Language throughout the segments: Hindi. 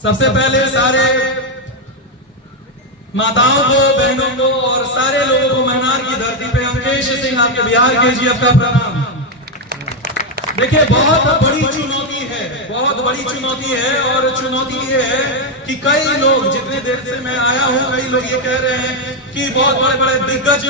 सबसे पहले सारे माताओं को, बहनों को और सारे लोगों को महनार की धरती पे अंकेश सिंह आपके बिहार केजीएफ का प्रणाम। देखिए, बहुत बड़ी चुनौती है, बहुत बड़ी चुनौती है। और चुनौती ये है कि कई लोग, जितने देर से मैं आया हूं, कई लोग ये कह रहे हैं कि बहुत बड़े बड़े दिग्गज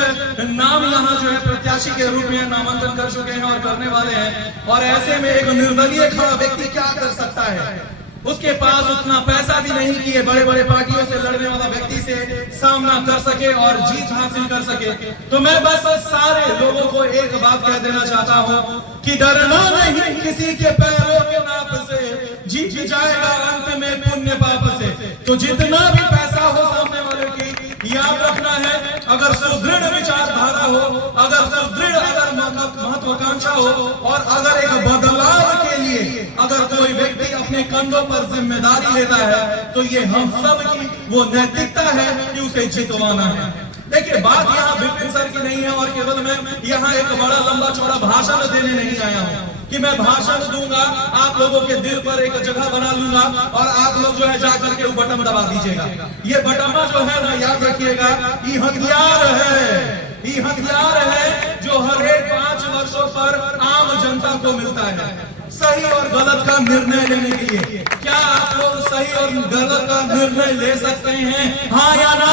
नाम यहाँ जो है प्रत्याशी के रूप में नामांकन कर चुके हैं और करने वाले हैं। और ऐसे में एक निर्दलीय खड़ा व्यक्ति क्या कर सकता है? उसके पास उतना पैसा भी नहीं कि ये बड़े बड़े पार्टियों से लड़ने वाला व्यक्ति से सामना कर सके और जीत हासिल कर सके। तो मैं बस सारे लोगों को एक बात कह देना चाहता हूं कि डरना नहीं किसी के पैरों के नाप से, जीत जाएगा अंत में पुण्य पाप से। तो जितना भी पैसा हो सामने वाले की, याद रखना है, अगर सुदृढ़ विचारधारा हो, अगर सुदृढ़ महत्वाकांक्षा हो और अगर एक बदलाव के लिए अगर कोई व्यक्ति अपने कंधों पर जिम्मेदारी लेता है, तो ये हम सब की वो नैतिकता है कि उसे जितवाना है। देखिए, बात यहाँ विपिन सर की नहीं है और केवल मैं यहाँ एक बड़ा लंबा चौड़ा भाषण देने नहीं आया हूँ कि मैं भाषण दूंगा, आप लोगों के दिल पर एक जगह बना लूंगा और आप लोग जो है जाकर के वो बटन दबा दीजिएगा। ये बटन जो है ना, याद रखिएगा, ये हथियार है, ये हथियार है जो हर एक 5 वर्षों पर आम जनता को मिलता है सही और गलत का निर्णय लेने के लिए। क्या आप लोग सही और गलत का निर्णय ले सकते हैं, हाँ या ना?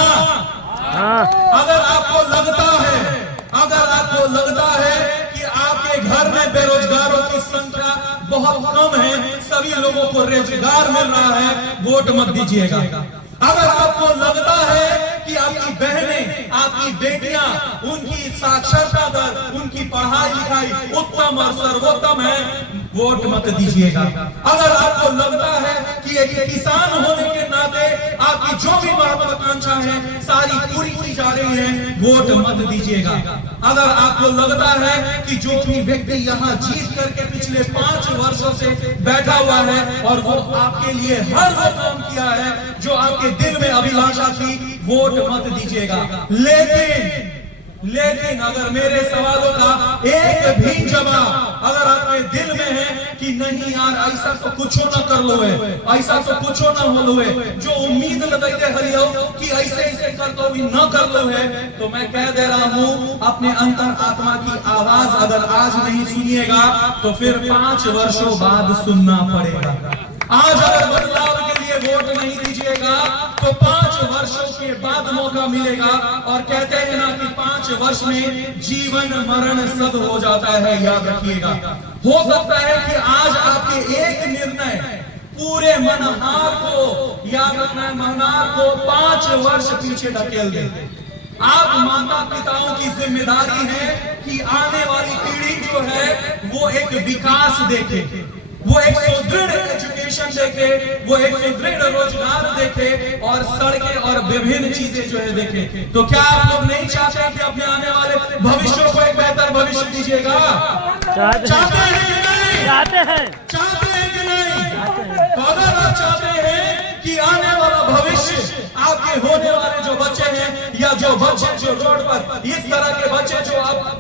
अगर आपको लगता है, अगर आपको लगता है कि आपके घर में बेरोजगारों की संख्या बहुत कम है, सभी लोगों को रोजगार मिल रहा है, वोट मत दीजिएगा। अगर आपको लगता है कि आपकी बहनें, आपकी बेटियां, उनकी साक्षरता दर, उनकी पढ़ाई लिखाई उत्तम और सर्वोत्तम है, वोट मत दीजिएगा। अगर आपको लगता है कि एक किसान होने के नाते आपकी जो भी महत्वाकांक्षा है सारी पूरी की जा रही है, वोट मत दीजिएगा। अगर आपको लगता है कि जो भी व्यक्ति यहाँ जीत करके पिछले 5 वर्षों से बैठा हुआ है और वो आपके लिए हर वो काम किया है जो आपके दिल में अभिलाषा थी, वोट मत दीजिएगा। लेकिन अगर मेरे सवालों का एक भी जवाब अगर आपके दिल में है कि नहीं यार, ऐसा तो कुछ न कर लो है, ऐसा तो कुछ न हो लो है, जो उम्मीद लगाते हरियो कि ऐसे ऐसे कर दो भी न कर लो है, तो मैं कह दे रहा हूं, अपने अंतर आत्मा की आवाज अगर आज नहीं सुनिएगा तो फिर 5 वर्षों बाद सुनना पड़ेगा। आज अगर बदलाव के लिए वोट नहीं दीजिएगा तो 5 वर्षों के बाद मौका मिलेगा। और कहते हैं ना कि 5 वर्ष में जीवन मरण सब हो जाता है, याद रखिएगा। हो सकता है कि आज आपके एक निर्णय पूरे मनहार को, याद रखना है, मनहार को 5 वर्ष पीछे ढकेल दे। आप माता पिताओं की जिम्मेदारी है कि आने वाली पीढ़ी जो है वो एक विकास देखे, वो एक सुदृढ़ एजुकेशन देखे, वो एक सुदृढ़ रोजगार देखे और सड़कें और विभिन्न चीजें जो है देखे। तो क्या आप लोग नहीं चाहते कि अपने आने वाले भविष्य को एक बेहतर भविष्य दीजिएगा? चाहते हैं कि नहीं? चाहते हैं कि नहीं? तो अगर आप चाहते हैं कि आने वाला भविष्य आपके होने वाले जो बच्चे हैं या जो बच्चे जो रोड पर, इस तरह के बच्चे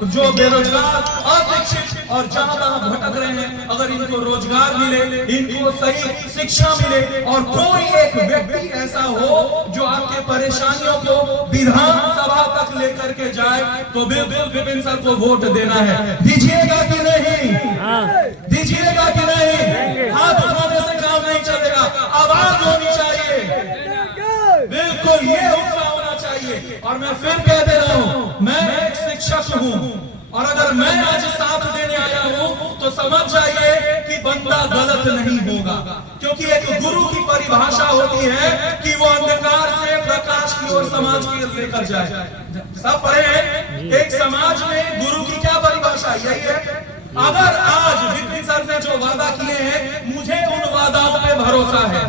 जो बेरोजगार, अशिक्षित और जहां तहां भटक रहे हैं, अगर इनको रोजगार मिले, इनको सही शिक्षा मिले और कोई एक व्यक्ति ऐसा हो जो आपके परेशानियों को विधानसभा तक लेकर के जाए, तो बिल्कुल विपिन सर को वोट देना है। दीजिएगा कि नहीं? दीजिएगा कि नहीं? हाथ उठाने से काम नहीं चलेगा, आवाज होनी चाहिए, बिल्कुल ये उत्साह होना चाहिए। और मैं फिर कह दे रहा हूं, मैं एक शिक्षक हूं और अगर मैं आज साथ देने आया हूं तो समझ जाइए कि बंदा गलत नहीं होगा, क्योंकि एक गुरु की परिभाषा होती है कि वो अंधकार से प्रकाश की ओर समाज को लेकर जाए। सब पढ़े हैं, एक समाज में गुरु की क्या परिभाषा? यही है। अगर आज विपिन सर ने जो वादा किए हैं, मुझे उन वादाओं पे भरोसा है,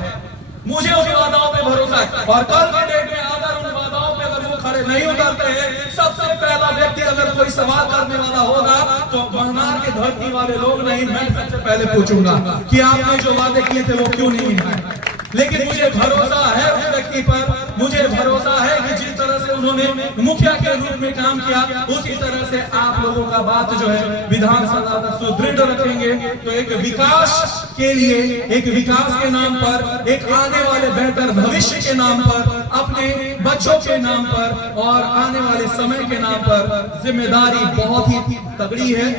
मुझे उन वादाओं पे भरोसा है। और कल के डेट में अगर उन वादाओं पे अगर वो खड़े नहीं उतरते हैं, सबसे पहला व्यक्ति अगर कोई सवाल करने वाला होगा तो महनार की धरती वाले लोग नहीं, मैं सबसे पहले पूछूंगा कि आपने जो वादे किए थे वो क्यों नहीं निभाए। लेकिन मुझे भरोसा है उस व्यक्ति पर मुझे भरोसा है कि जिस तरह से उन्होंने मुखिया के रूप में काम किया, उसी तरह से आप लोगों का बात जो है विधानसभा तक सुदृढ़ रखेंगे। तो एक विकास के लिए, एक विकास के नाम पर, एक आने वाले बेहतर भविष्य के नाम पर, अपने बच्चों के नाम पर और आने वाले समय के नाम पर जिम्मेदारी बहुत ही तगड़ी है।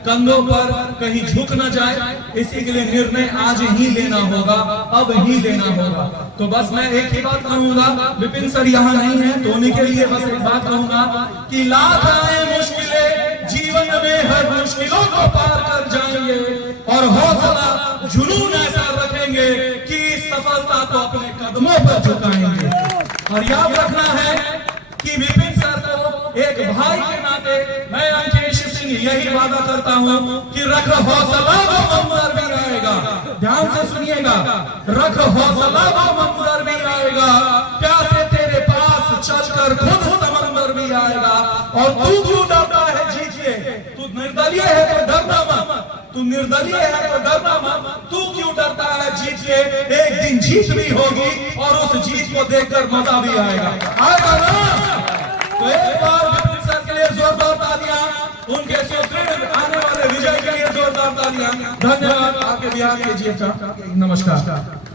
कंधों पर कहीं झुक न जाए, इसी के लिए निर्णय आज ही लेना होगा, अब ही लेना होगा। तो बस मैं एक ही बात कहूंगा, विपिन सर यहाँ नहीं है तो उन्हीं के लिए बस एक बात कहूंगा कि लाख आए मुश्किलें, जीवन में हर मुश्किलों को पार कर जाएंगे और हौसला जुनून ऐसा रखेंगे कि सफलता को अपने कदमों पर झुकाएंगे। और याद रखना है कि विपिन सर को एक भाई के नाते मैं अंकेश सिंह यही वादा करता हूं कि रख हौसला वो मंजर भी आएगा। ध्यान से सुनिएगा, रख हौसला वो मंजर भी आएगा, प्यासे तेरे पास चलकर खुद समंदर भी आएगा। और तू क्यों डरता है जीत से? तू निर्दलीय है तो डरना मत, तू निर्दलीय है तो डरना मत। तू क्यों डरता है जीत से? एक दिन जीत भी होगी और उस जीत को देखकर मजा भी आएगा ना। तो एक बार विपिन सर के लिए जोरदार तालियां, उनके सुदृढ़ आने वाले विजय के लिए जोरदार तालियां। धन्यवाद। आपके बिहार के जीएफ का नमस्कार।